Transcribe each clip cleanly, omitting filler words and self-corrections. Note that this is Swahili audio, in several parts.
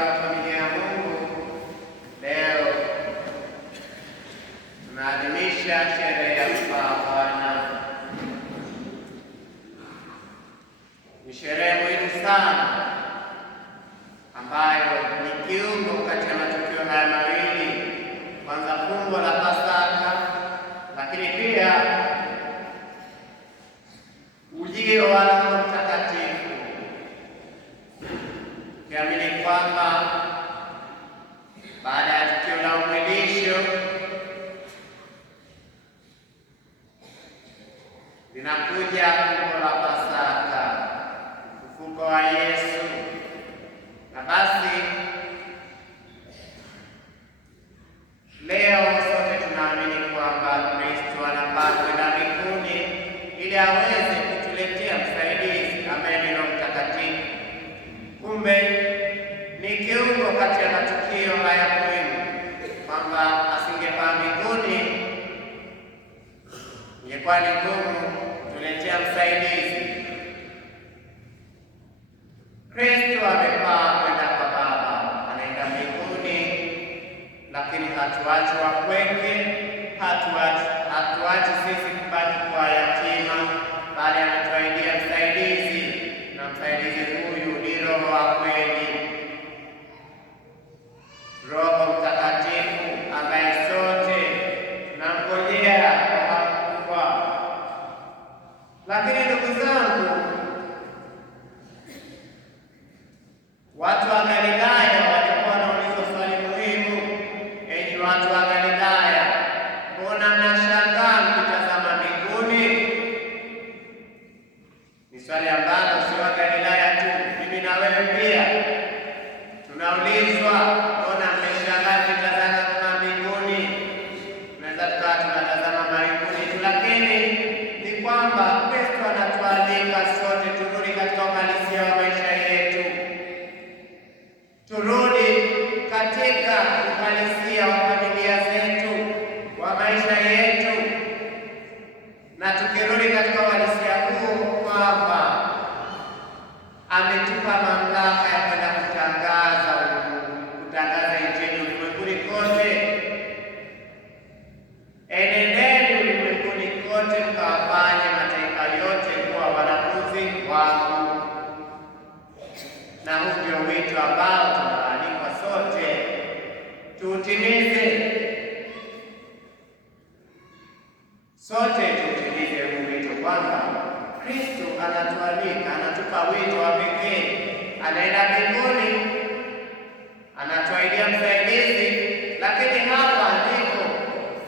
wa familia ya Mungu, leo tunaadhimisha sherehe ya Kupaa Bwana. Ni sherehe muhimu sana ambayo ni kiungo kati ya matukio haya mawili, kwanza fumbo la Pasaka, lakini pia ujio wa Roho Mtakatifu, kiamini kwamba baada ya tukio la umwilisho linakuja fumbo la Pasaka, ufufuko wa Yesu. Na basi leo sote tunaamini kwamba Kristo anapaa kwenda mbinguni ili aweze kutuletea msaidizi ambaye ni Roho Mtakatifu. Kumbe ni kiungo kati ya matukio haya muhimu, kwamba asingepaa mbinguni ingekuwa ni ngumu kutuletea msaidizi. Kristo amepaa kwenda kwa Baba, anaenda mbinguni, lakini hatuachi wapweke, hatuachi sisi kubaki kwa yatima, bali anatuahidia msaidizi, na msaidizi huyu ni Roho wa kweli, Roho Mtakatifu ambaye sote tunamngojea kwa hamu kubwa. Lakini ndugu zangu, watu wa Galilaya walikuwa wanaulizwa swali muhimu. Enyi watu wa Galilaya, mbona mnashangaa mkitazama mbinguni? Ni swali ambalo sio wa Galilaya tu, mimi na wewe pia tunaulizwa, mbona mmeshangaa mkitazama mbinguni? Tunaweza tukawa tunatazama mbinguni tu, lakini ni kwamba Kristo anatualika sote turudi katika uhalisia wa maisha yetu, turudi katika uhalisia wa familia zetu, wa maisha yetu. Na tukirudi katika uhalisia huo, kwamba ametupa mamlaka ya kwenda kutangaza Injili ulimwenguni kote. Enendeni ulimwenguni kote, mkawafanye mataifa yote kuwa wanafunzi wangu. Na huu ndio wito ambao tunaalikwa sote tuutimize. Sote tuutimize huu wito, kwamba Kristo anatualika, anatupa wito wa pekee. Anaenda mbinguni, anatuahidia msaidizi, lakini hapa ndipo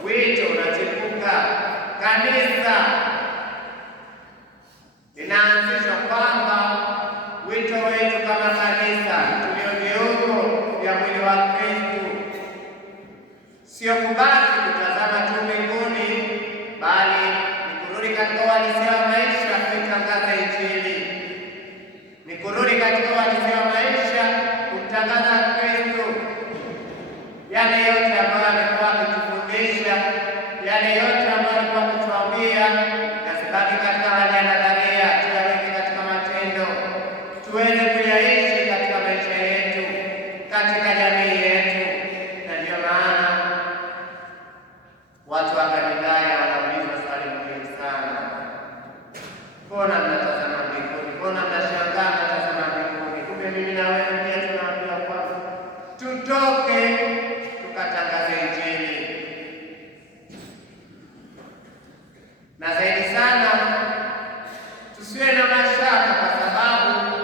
wito unachipuka. Kanisa linaanzishwa, kwamba wito wetu kama kanisa tulio viungo vya mwili wa Kristo sio kubaki kutazama tu mbinguni, bali ni kurudi katika uhalisia wa maisha, kuitangaza Injili, ni kurudi katika uhalisia wa maisha, kumtangaza Kristo, yale yote ambayo amekuwa akitufundisha, yale yote ambayo alikuwa akituambia, yasibaki katika hali ya nadharia, tuyaweke katika matendo, tuweze kuyaishi katika maisha yetu, katika jamii yetu. Na ndio maana watu wa Galilaya wanaulizwa swali muhimu sana: mbona mnatazama mbinguni? Mbona mnashangaa mnatazama mbinguni? Kumbe mimi na wewe pia tunaambiwa kwamba tutoke tukatangaze Injili, na zaidi sana tusiwe na mashaka, kwa sababu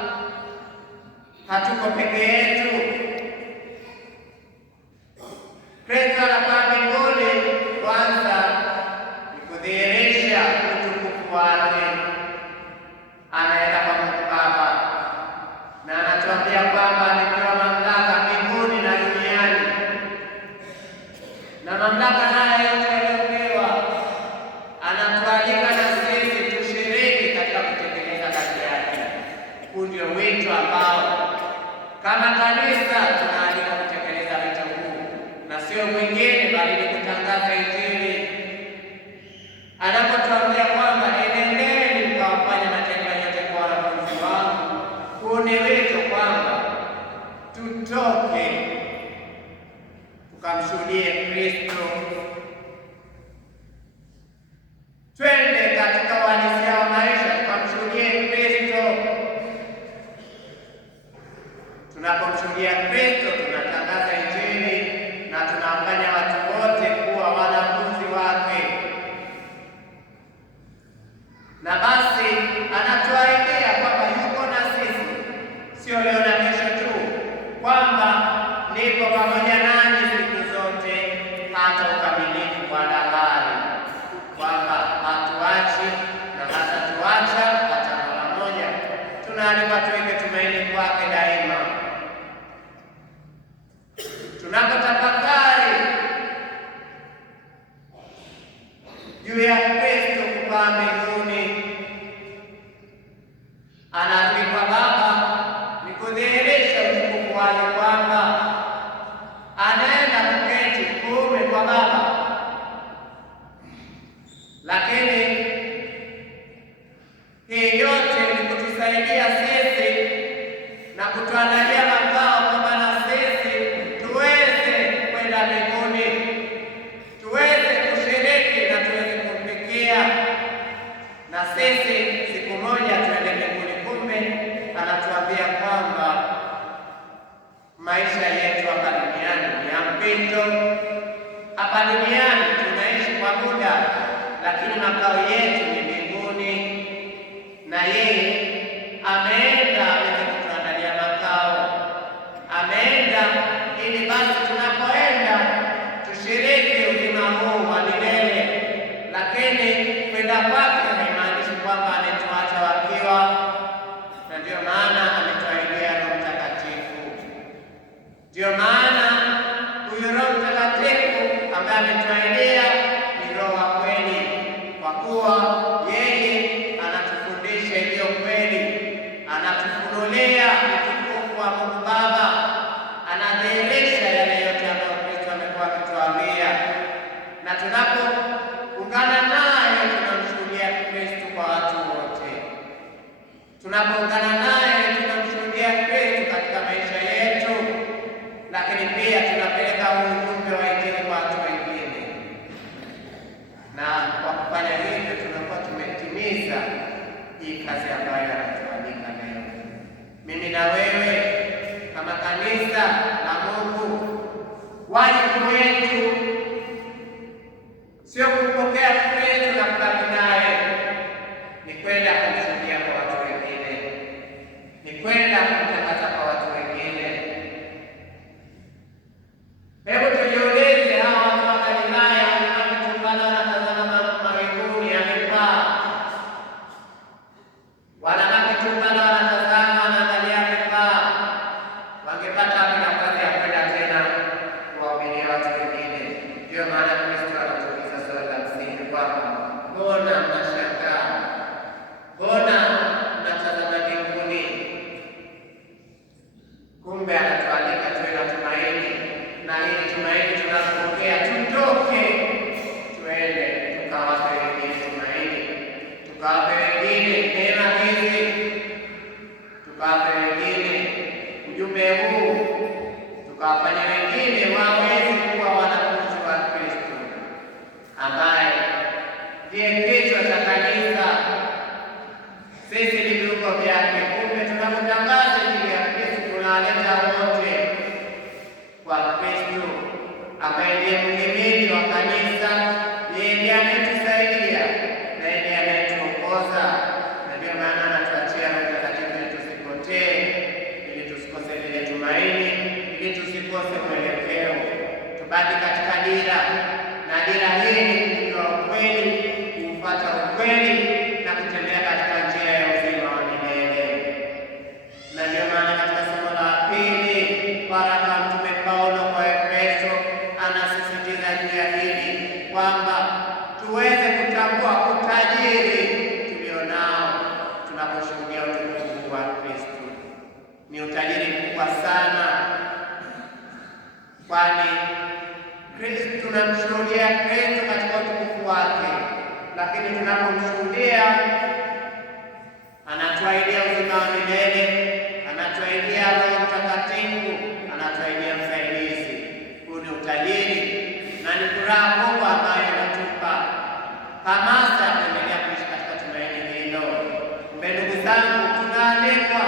hatuko peke yetu. Kristo anapaa mbinguni, kwanza ni kudhihirisha utukufu wake. Anaenda kwa Mungu Baba na anatuambia kwamba amepewa mamlaka mbinguni na duniani, na mamlaka haya yote aliyopewa, anatualika na sisi tushiriki katika kutekeleza kazi yake. Huu ndio wito ambao kama kanisa tunaalika kutekeleza wito huu, na sio mwingine bali ni kutangaza Injili. Anapotuambia kwamba enendeni mkawafanye mataifa yote kuwa wanafunzi wangu, huu ni wito kwamba tutoke tunamshuhudia Kristo, tunatangaza Injili na tunawafanya watu wote kuwa wanafunzi wake. Na basi anatuahidia kwamba yuko na sisi, sio leo na kesho tu, kwamba niko pamoja nanyi siku zote hata ukamilifu wa dahari, kwamba hatuachi na hatatuacha hata mara moja. Tunaalikwa tuweke tumaini kwake daima. Tunapotafakari juu ya Kristo kupaa mbinguni, anarudi kwa Baba, ni kudhihirisha utukufu wake, kwamba anaenda kuketi kuume kwa Baba. Lakini hii yote ni kutusaidia sisi na kutuandalia makao, kwamba na sisi tuweze kwenda mbinguni, tuweze kushiriki na tuweze kumfikia, na sisi siku moja tuende mbinguni. Kumbe anatuambia kwamba maisha yetu hapa duniani ni ya mpito. Hapa duniani tunaishi kwa muda, lakini makao yetu ni mbinguni, na yeye ameenda aweze kutuandalia makao. Ameenda ili basi tunapoenda tushiriki uzima huu wa milele. Lakini kwenda kwake haimaanishi kwamba ametuacha wakiwa, na ndio maana ametuahidia Roho Mtakatifu. Ndio maana huyu Roho Mtakatifu ambaye ametuahidia ni Roho wa kweli, kwa kuwa yeye anatufundisha iliyo kweli, anatufunulia utukufu wa Mungu Baba, anadhihirisha yale yote ambayo Kristo amekuwa akituambia, na tunapoungana naye tunamshuhudia Kristo kwa watu wote. Tunapoungana naye tunamshuhudia Kristo katika maisha yetu, lakini pia tunapeleka ujumbe wa Injili kwa watu wengine, na kwa kufanya hivyo tunakuwa tumetimiza hii kazi ambayo anatualika leo. Mimi na wewe kama kanisa la Mungu, wajibu wetu sio kupokea Kristo na kubaki naye, ni kwenda kumshuhudia kwa watu wengine, ni kwenda kumtangaza kwa watu wengine. Hebu tujiulize, hawa watu wa Galilaya wanapotumbana wanatazama mawinguni yamepaa, wanapotumbana wanatazama wanaangalia yamepaa, wangepata wapi nafasi ya kwenda tena kuwahubiria watu wengine? Ndio maana Kristo anatuuliza swali la msingi kwamba mbona mnashangaa, mbona mnatazama mbinguni? Kumbe anatualika tuwe na tumaini, na hili tumaini tunapokea tutoke tuende tukawape wengine tumaini, tukawape wengine neema hizi, tukawape wengine ujumbe huu, tukawafanya wengine waweze kuwa wanafunzi wa Kristo ambaye ndiye kichwa cha kanisa. Sisi ni viungo vyake. Kumbe tunapotangaza Injili ya Kristo tunawaleta wote kwa Kristo ambaye ndiye muhimili wa kanisa. Yeye ndiye anayetusaidia na yeye ndiye anayetuongoza, na ndio maana anatuachia Roho Mtakatifu ili tusipotee, ili tusikose lile tumaini, ili tusikose mwelekeo, tubaki katika dira, na dira hii ni kujua ukweli, kufuata ukweli na kutembea katika njia ya uzima wa milele. Na ndio maana katika somo la pili waraka wa Mtume Paulo kwa Efeso anasisitiza juu ya hili kwamba tuweze kutambua utajiri tulionao tunaposhuhudia utukufu wa Kristo. Ni utajiri mkubwa sana, kwani Kristo tunamshuhudia Kristo katika utukufu wake, lakini tunapomshuhudia anatuahidia uzima wa milele, anatuahidia Roho Mtakatifu, anatuahidia msaidizi. Huu ni utajiri na ni furaha kubwa ambayo inatupa hamasa ya kuendelea kuishi katika tumaini hilo. Ndugu zangu, tunaalikwa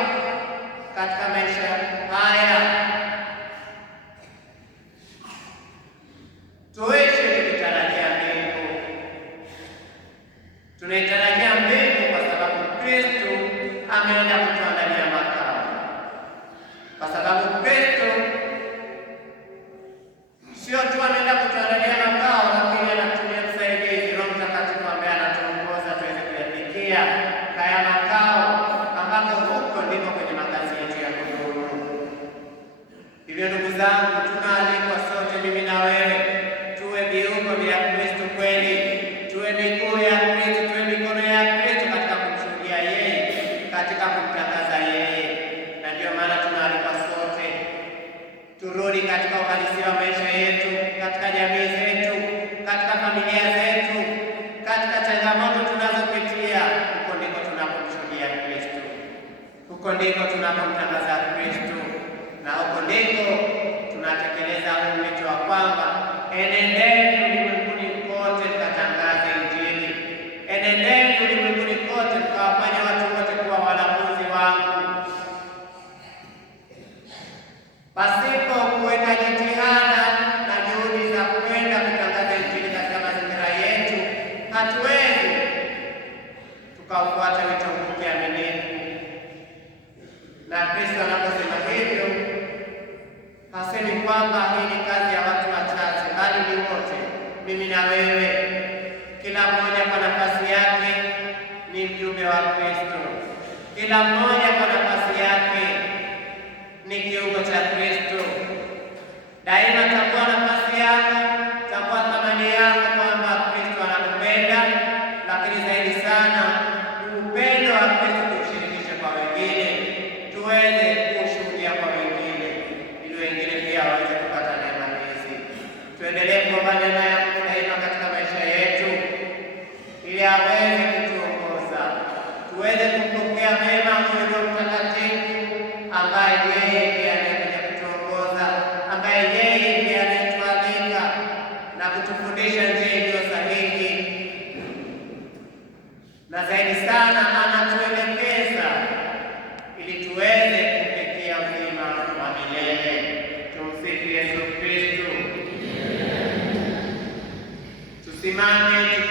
katika maisha haya Huko ndiko tunapomtangaza Kristo, na huko ndiko tunatekeleza wito wa kwamba enendeni ulimwenguni kote mkatangaze Injili, enendeni ulimwenguni kote mkawafanya watu wote kuwa wanafunzi wangu. Pasipo kuweka jitihada na juhudi za kwenda kutangaza Injili katika mazingira yetu, hatuwezi tukaufuata wito huu kiaminifu. Na Kristo anaposema hivyo, hasemi kwamba hii ni kazi ya watu wachache, bali ni wote, mimi na wewe. Kila mmoja kwa nafasi yake ni mjumbe wa Kristo, kila mmoja kwa nafasi yake ni kiungo cha Kristo. Daima tambua nafasi yako, tambua thamani yako, kwamba Kristo anakupenda, lakini zaidi sana upendo wa Kristo tuushirikishe kwa wengine, tuweze kushuhudia kwa wengine, ili wengine pia waweze kupata neema hizi. Tuendelee kuomba neema ya Mungu daima katika maisha yetu, ili aweze kutuongoza, tuweze kumpokea mema Roho Mtakatifu, ambaye yeye ndiye anayekuja kutuongoza, ambaye yeye ndiye anayetualika na kutufundisha njia iliyo sahihi, na zaidi sana anatuelekeza ili tuweze kufikia uzima wa milele. Tumsifu Yesu Kristo. Tusimame.